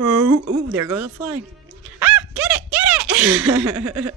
Oh, there goes a fly. Ah, get it, get it!